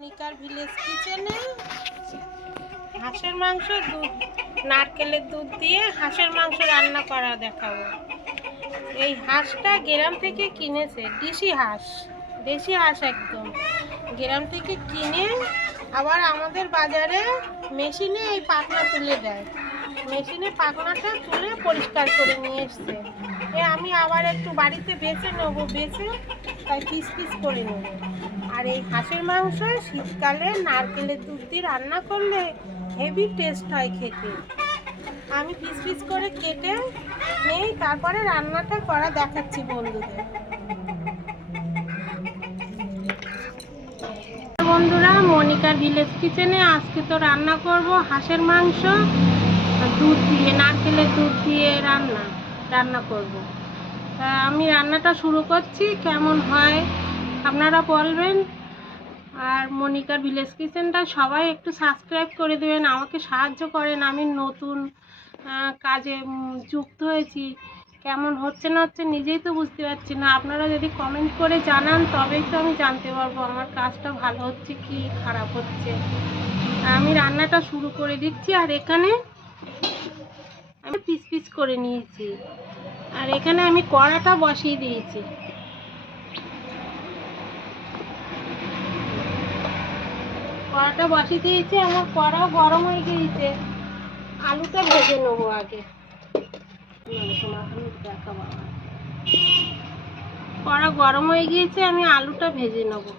মনিকার village কিচেনে হাঁসের মাংস দুধ নারকেলের দুধ দিয়ে হাঁসের মাংস রান্না করা দেখাবো। এই হাঁসটা গ্রাম থেকে কিনেছে, দেশি হাঁস একদম গ্রাম থেকে কিনে আবার আমাদের বাজারে মেশিনে এই পাখনা তুলে দেয়। মেশিনে পাখনাটা তুলে পরিষ্কার করে নিয়ে এসছে। আমি আবার একটু বাড়িতে বেছে নেবো, তাই পিস পিস করে নেব। আর এই হাঁসের মাংস শীতকালে নারকেলের দুধ দিয়ে রান্না করলে হেভি টেস্ট হয় খেতে। আমি পিস পিস করে কেটে নেই, তারপরে রান্নাটা করা দেখাচ্ছি বন্ধুদের। বন্ধুরা, মনিকার ভিলেজ কিচেনে আজকে তো রান্না করব হাঁসের মাংস দুধ দিয়ে, নারকেলের দুধ দিয়ে রান্না করব। আমি রান্নাটা শুরু করছি, কেমন হয় আপনারা বলবেন। আর মনিকার ভিলেজ কিচেনটা সবাই একটু সাবস্ক্রাইব করে দেবেন, আমাকে সাহায্য করেন। আমি নতুন কাজে যুক্ত হয়েছি, কেমন হচ্ছে না হচ্ছে নিজেই তো বুঝতে পারছি না। আপনারা যদি কমেন্ট করে জানান তবেই তো আমি জানতে পারবো আমার কাজটা ভালো হচ্ছে কি খারাপ হচ্ছে। আমি রান্নাটা শুরু করে দিচ্ছি। আর এখানে আমি পিস পিস করে নিয়েছি, আর এখানে আমি কড়াটা বসিয়ে দিয়েছি। আমার কড়া গরম হয়ে গিয়েছে। আলুটা ভেজে নেবো আগে। কড়া গরম হয়ে গিয়েছে, আমি আলুটা ভেজে নেবো।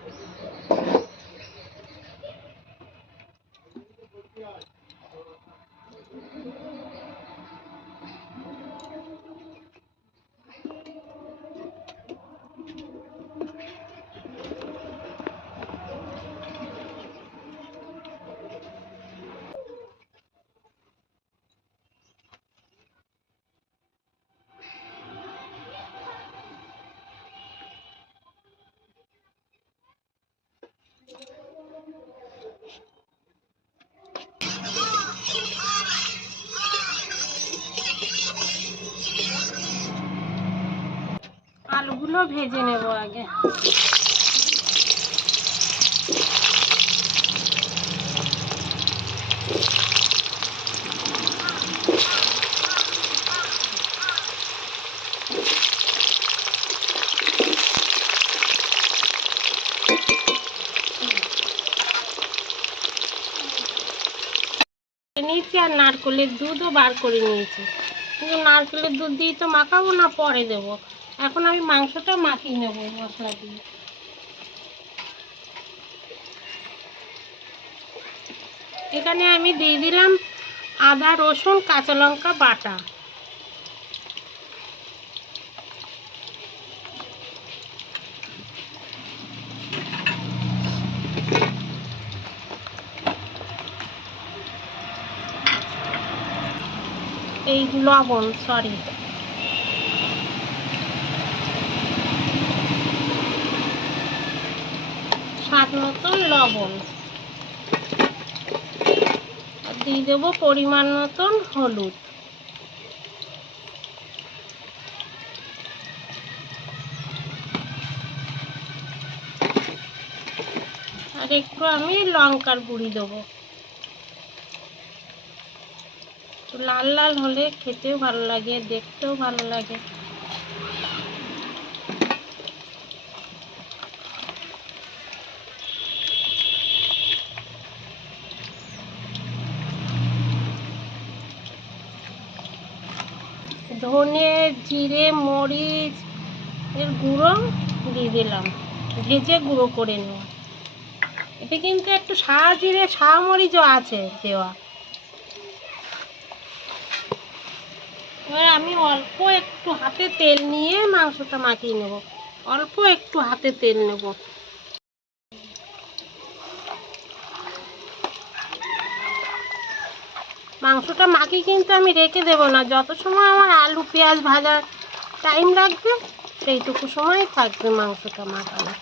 আলুগুলো ভেজে নেব আগে। নিয়েছি আর নারকেলের দুধও বার করে নিয়েছি, কিন্তু নারকেলের দুধ দিয়ে তো মাখাবো না, পরে দেব। এখন আমি মাংসটা মাখিয়ে নেব মশলা দিয়ে। এখানে আমি দিয়ে দিলাম আদা রসুন কাঁচা লঙ্কা বাটা। এই লবণ, স্বাদ মতন লবণ, আর দিয়ে দেবো পরিমাণ মতন হলুদ। আর একটু আমি লঙ্কার গুঁড়ি দেবো। লাল লাল হলে খেতেও ভালো লাগে, দেখতেও ভালো লাগে। ধনে জিরে মরিচ এর গুঁড়ো দিয়ে দিলাম, ভেজে গুঁড়ো করে নেব। এতে কিন্তু একটু জিরে মরিচও আছে দেওয়া। এবার আমি অল্প একটু হাতে তেল নিয়ে মাংসটা মাখিয়ে নেব। অল্প একটু হাতে তেল নেব। মাংসটা মাখিয়ে কিন্তু আমি রেখে দেব না, যত সময় আমার আলু পেঁয়াজ ভাজার টাইম লাগবে সেইটুকু সময় থাকবে মাংসটা মাখানো।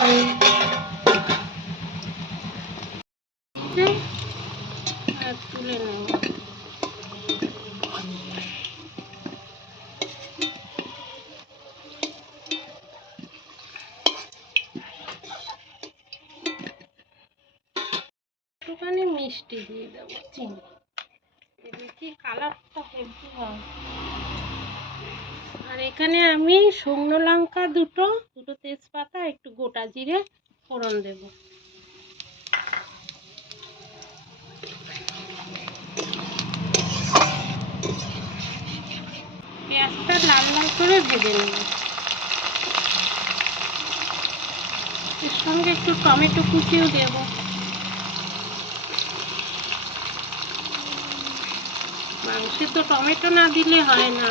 আর তুলে নেব। একটুখানি মিষ্টি দিয়ে দেবো, চিনি। দেখি কালারটা হেভি হয়। আর এখানে আমি শুকনো লঙ্কা দুটো তেজপাতা, একটু গোটা জিরে ফোড়ন দেব। পেঁয়াজটা লাল লাল করে ভেজে নেব। এর সঙ্গে একটু টমেটো কুচিও দেব। মাংসে তো টমেটো না দিলে হয় না।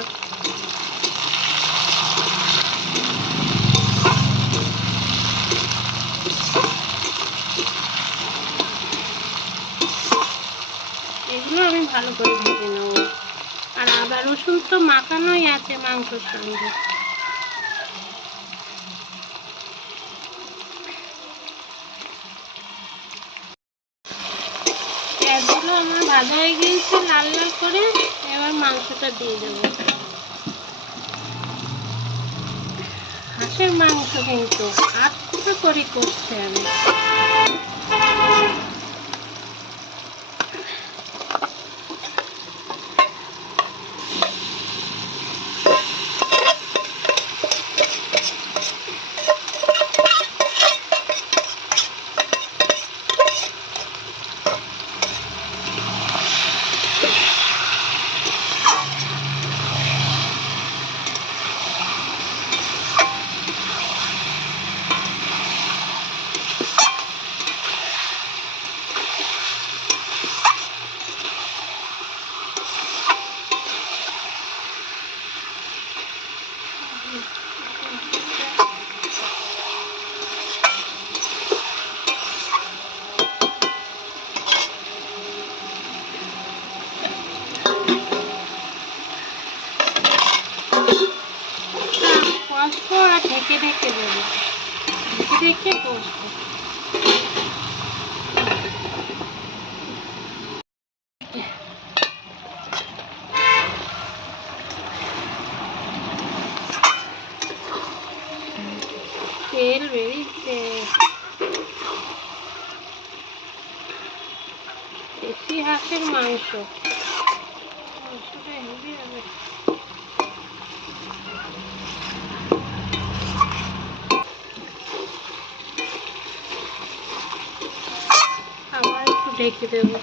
এগুলো আমি ভালো করে ভেজে নেব। আর আদা রসুন তো মাখানোই আছে মাংসের সঙ্গে। পেঁয়াজগুলো আমার ভাজা হয়ে গিয়েছে লাল লাল করে। এবার মাংসটা দিয়ে দেবো। হাঁসের মাংস কিন্তু আস্তে করে করতে হবে। কষবো আর ঢেকে ঢেকে দেবো। ঢেকে ঢেকে কষবো। তেল বেরিয়েছে। দেশি হাঁসের মাংস, মাংসটা হেভি হবে। আবার একটু ঢেকে দেবো।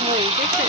হয়ে গেছে।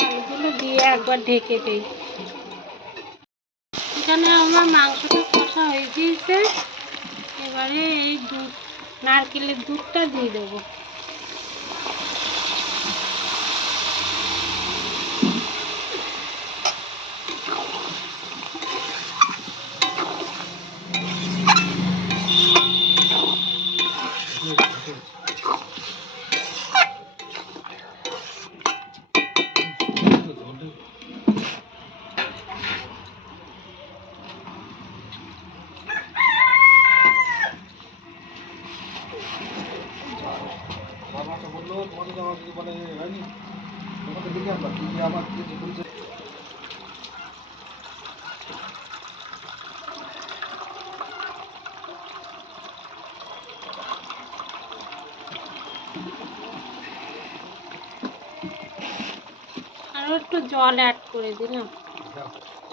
আলুগুলো দিয়ে একবার ঢেকে দিই। এখানে আমার মাংসটা কষা হয়ে গিয়েছে। এবারে এই নারকেলের দুধটা দিয়ে দেবো। আরও আরও একটু জল অ্যাড করে দিলাম,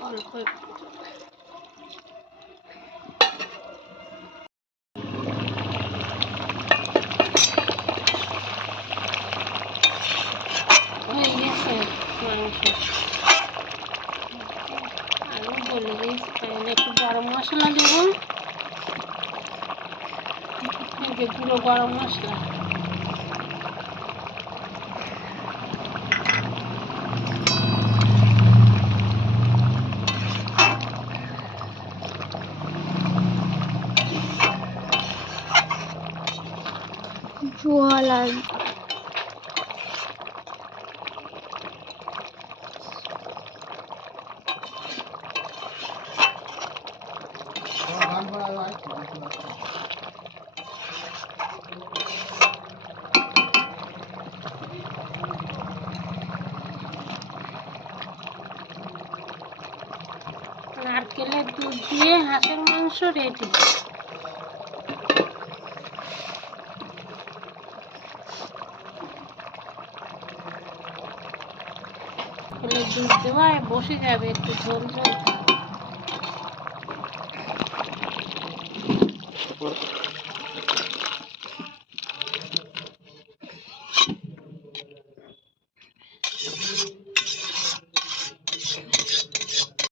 অল্প একটু জল। হয়ে গেছে মাংস, আরও গলে গেছে। তাহলে একটু গরম মশলা দেবো, এই যে গুঁড়ো গরম মশলা। জল আর নারকেলের দুধ দিয়ে হাঁসের মাংস রেডি। নারকেলের দুধ দেওয়া বসে যাবে, একটু ঝোল ঝোল।